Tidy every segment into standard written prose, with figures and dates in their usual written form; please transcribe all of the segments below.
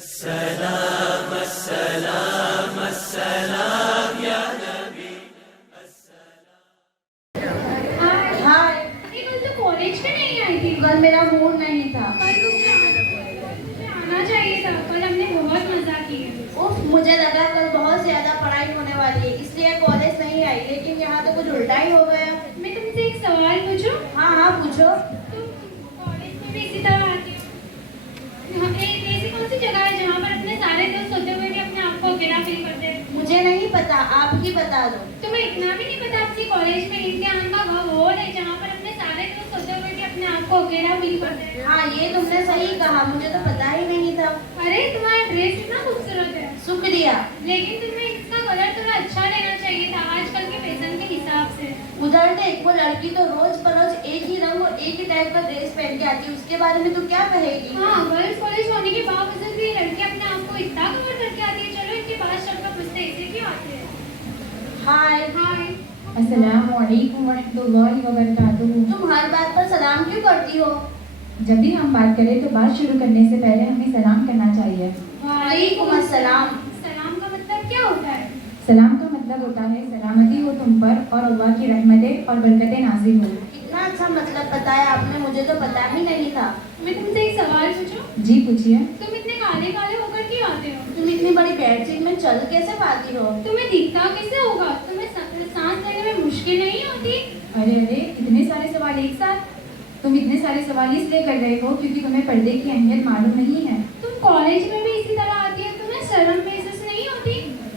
अस्सलाम अस्सलाम अस्सलाम या नबी। हाँ, कल तो कॉलेज में नहीं आई थी। कल मेरा मूड नहीं था। कल तुम्हें आना चाहिए था। कल हमने बहुत मजा किया। उफ, मुझे लगा कल बहुत ज्यादा पढ़ाई होने वाली है, इसलिए कॉलेज नहीं आई, लेकिन यहाँ तो कुछ उल्टा ही हो गया। मैं तुमसे एक सवाल पूछूं? हाँ हाँ, पूछो। तुम कॉलेज में भी इसी तरह आती हो? यहाँ पे एक ऐसी कौन सी जगह है जहाँ पर अपने सारे दोस्त होते हुए भी अपने आप को अकेला फील करते हैं? मुझे नहीं पता, आप ही बता दो। तुम्हें इतना भी नहीं पता अपनी कॉलेज में इम्तिहान का माहौल है जहाँ पर अपने सारे दोस्त होते हुए भी अपने आप को अकेला फील करते हैं? हाँ, ये तुमने सही कहा, मुझे तो पता ही नहीं था। अरे तुम्हारा ड्रेस इतना खूबसूरत है। शुक्रिया। लेकिन तुम्हें इसका कलर थोड़ा अच्छा लेना चाहिए था आजकल के फैशन के हिसाब से। उधर देख, वो लड़की तो रोज बरोज एक ही रंग और एक ही टाइप का ड्रेस पहन के आती है, उसके बारे में तू क्या कहेगी? हाँ, गर्ल्स कॉलेज होने के बावजूद भी लड़की अपने आप को इतना कवर करके आती है। चलो इनके पास चलकर पूछते हैं इसे क्यों आते हैं। हाय। हाय। अस्सलाम वालेकुम वरहमतुल्लाहि वबरकातुहू। तुम हर बात पर सलाम क्यों करती हो? जब भी हम बात करें तो बात शुरू करने से पहले हमें सलाम करना चाहिए। वालेकुम अस्सलाम। सलाम का मतलब क्या होता है? सलाम का मतलब होता है सलामती हो तुम पर और अल्लाह की रहमतें और बरकतें नाज़िल हो। इतना अच्छा मतलब बताया आपने, मुझे तो पता ही नहीं था। मैं तुमसे एक सवाल पूछूं? जी पूछिए। तुम इतने काले काले होकर क्यों आते हो? तुम इतनी बड़ी बेडशीट में चल कैसे पाती हो? तुम्हें दिखता कैसे होगा? तुम्हें सांस लेने में मुश्किल नहीं होती? अरे अरे, इतने सारे सवाल एक साथ? तुम इतने सारे सवाल इसलिए कर रहे हो क्योंकि तुम्हें पर्दे की अहमियत मालूम नहीं है। तुम कॉलेज में भी इसी तरह आती है, तुम्हें शर्म महसूस नहीं होती?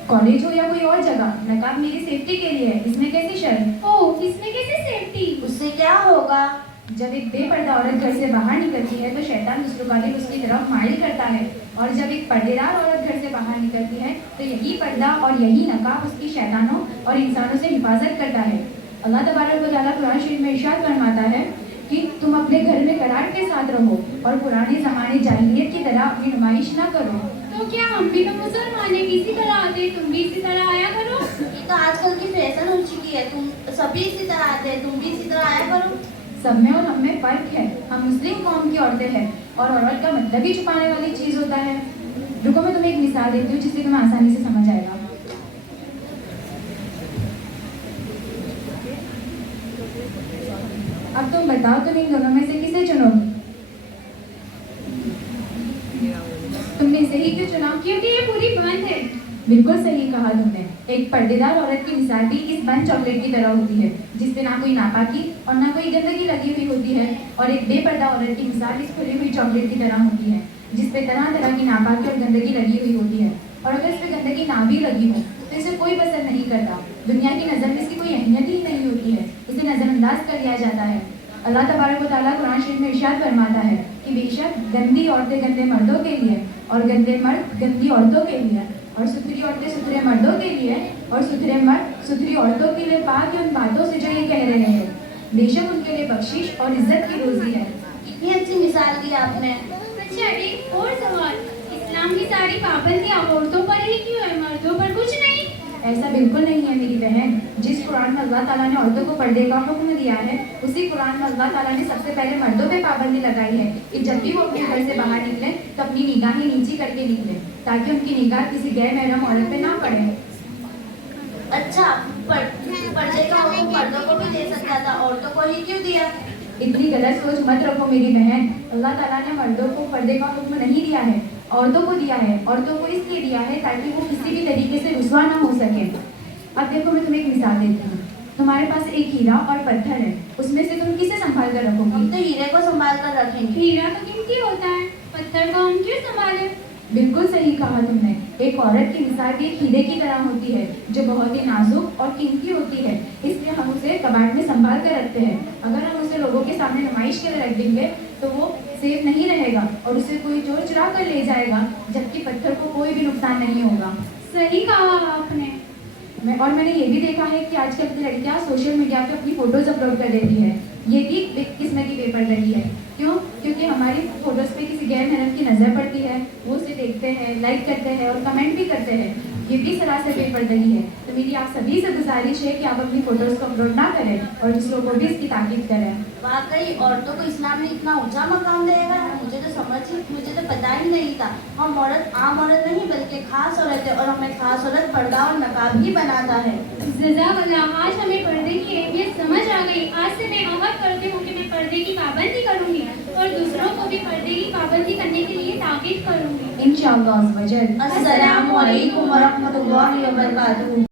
कॉलेज हो या कोई और जगह, नकाब मेरी सेफ्टी के लिए है, इसमें कैसी शर्म? ओह, इसमें कैसे सेफ्टी? उससे क्या होगा? जब एक बेपर्दा औरत घर से बाहर निकलती है तो शैतान उसको गालिब उसकी तरफ माइल करता है, और जब एक पर्देदार औरत घर से बाहर निकलती है तो यही पर्दा और यही नकाब उसकी शैतानों और इंसानों से हिफाजत करता है। अल्लाह तबारक व तआला कुरान शरीफ में इरशाद फरमाता है कि तुम अपने घर में करार के साथ रहो और पुराने ज़माने जाहिलियत की तरह अपनी नुमाइश न करो। तो क्या हम भी तो मुसलमान हैं, किसी तरह आते, तुम भी इसी तरह आया करो। ये तो आजकल की फैशन हो चुकी है, तुम सभी इसी तरह आते हैं, तुम भी इसी तरह आया करो। सब में और हम में फ़र्क है। हम मुस्लिम कौम की औरतें हैं और औरत का मतलब ही छुपाने वाली चीज़ होता है। रुको, मैं तुम्हें एक मिसाल देती हूँ जिससे तुम्हें आसानी से समझ आएगा। अब तुम बताओ, तुम इन दोनों में से किसे चुनोगी? तुमने इसे ही क्यों चुना? क्योंकि ये पूरी बंद है। बिल्कुल सही कहा तुमने। एक पर्देदार औरत की मिसाल भी इस बंद चॉकलेट की तरह होती है जिसपे ना कोई नापाकी और ना कोई गंदगी लगी हुई होती है, और एक बेपर्दा औरत की मिसाल इस खुली हुई चॉकलेट की तरह होती है जिसपे तरह तरह की नापाकी और गंदगी लगी हुई होती है, और अगर इस पे गंदगी ना भी लगी हो तो इसे कोई पसंद नहीं करता। दुनिया की नज़र में इसकी कोई अहमियत ही नहीं होती है, इसे नज़रअंदाज कर दिया जाता है। अल्लाह तबारक व तआला कुरान शरीफ में इरशाद फरमाता है कि बेशक गंदी औरतें गंदे मर्दों के लिए और गंदे मर्द गंदी औरतों के लिए और सुथरी औरतें सुथरे मर्दों के लिए और सुथरे मर्द सुथरी औरतों के लिए पाक उन बातों से जो ये कह रहे हैं। बेशक उनके लिए बख्शिश और इज्जत की रोजी है। इतनी अच्छी मिसाल दी आपने। अच्छा, एक और सवाल, इस्लाम की सारी पाबंदी औरतों पर ही क्यों है, मर्दों पर कुछ नहीं? ऐसा बिल्कुल नहीं है मेरी बहन। जिस कुरान में अल्लाह ताला ने औरतों को पर्दे का हुक्म दिया है, उसी कुरान में अल्लाह ताला ने सबसे पहले मर्दों पे पाबंदी लगाई है कि जब भी वो अपने घर से बाहर निकले तो अपनी निगाहें नीची करके निकले ताकि उनकी निगाह किसी गैर महरम औरत पे ना पड़े। अच्छा, पर्दे का हुक्म मर्दों को भी दे सकता था, औरतों को ही क्यों दिया? इतनी गलत सोच मत रखो मेरी बहन। अल्लाह ताला ने मर्दों को पर्दे का हुक्म नहीं दिया है, औरतों को दिया है। औरतों को इसलिए दिया है ताकि वो किसी भी तरीके से रुस्वा ना हो सके। अब देखो, मैं तुम्हें एक मिसाल देती हूँ। तुम्हारे पास एक हीरा और पत्थर है, उसमें से तुम किसे संभाल कर रखोगी? हम तो हीरे को संभाल कर रखेंगे। हीरा तो कीमती होता है, पत्थर को हम क्यों संभाले? बिल्कुल सही कहा तुमने। एक औरत की मिसाल भी एक हीरे की तरह होती है जो बहुत ही नाजुक और कीमती होती है, इसलिए हम उसे कबाड़ में संभाल कर रखते हैं। अगर हम उसे लोगों के सामने नुमाइश के लिए रख देंगे तो वो सेफ नहीं रहेगा और उसे कोई चोर चुरा कर ले जाएगा, जबकि पत्थर को कोई भी नुकसान नहीं होगा। सही कहा आपने। मैंने ये भी देखा है कि आजकल की लड़कियां सोशल मीडिया पे अपनी फोटोज अपलोड कर देती है। ये भी एक किस्म की बेपर्दगी है। क्यों? क्योंकि हमारी फोटोज पे किसी गैर महरम की नज़र पड़ती है, वो उसे देखते हैं, लाइक करते हैं और कमेंट भी करते हैं। ये भी सरासर बेपर्दगी है। तो मेरी आप सभी से गुजारिश है कि आप अपनी फोटोज को अपलोड ना करें और दूसरों को भी इसकी ताकीद करें। वाकई औरतों को इस्लाम ने इतना ऊंचा मकाम दिया है, मुझे तो पता ही नहीं था। हम औरत आम औरत नहीं बल्कि खास औरत है और हमें खास औरत पर्दा और नकाब ही बनाता है। जज़ाकल्लाह, आज हमें पर्दे की अहमियत समझ आ गई। आज से मैं अहद करती हूँ कि मैं पर्दे की पाबंदी करूँगी और दूसरों को भी पर्दे की पाबंदी करने के लिए ताकीद करूँगी। इंशाअल्लाह अज़्ज़ वजल। अस्सलामु अलैकुम व रहमतुल्लाहि व बरकातुहू।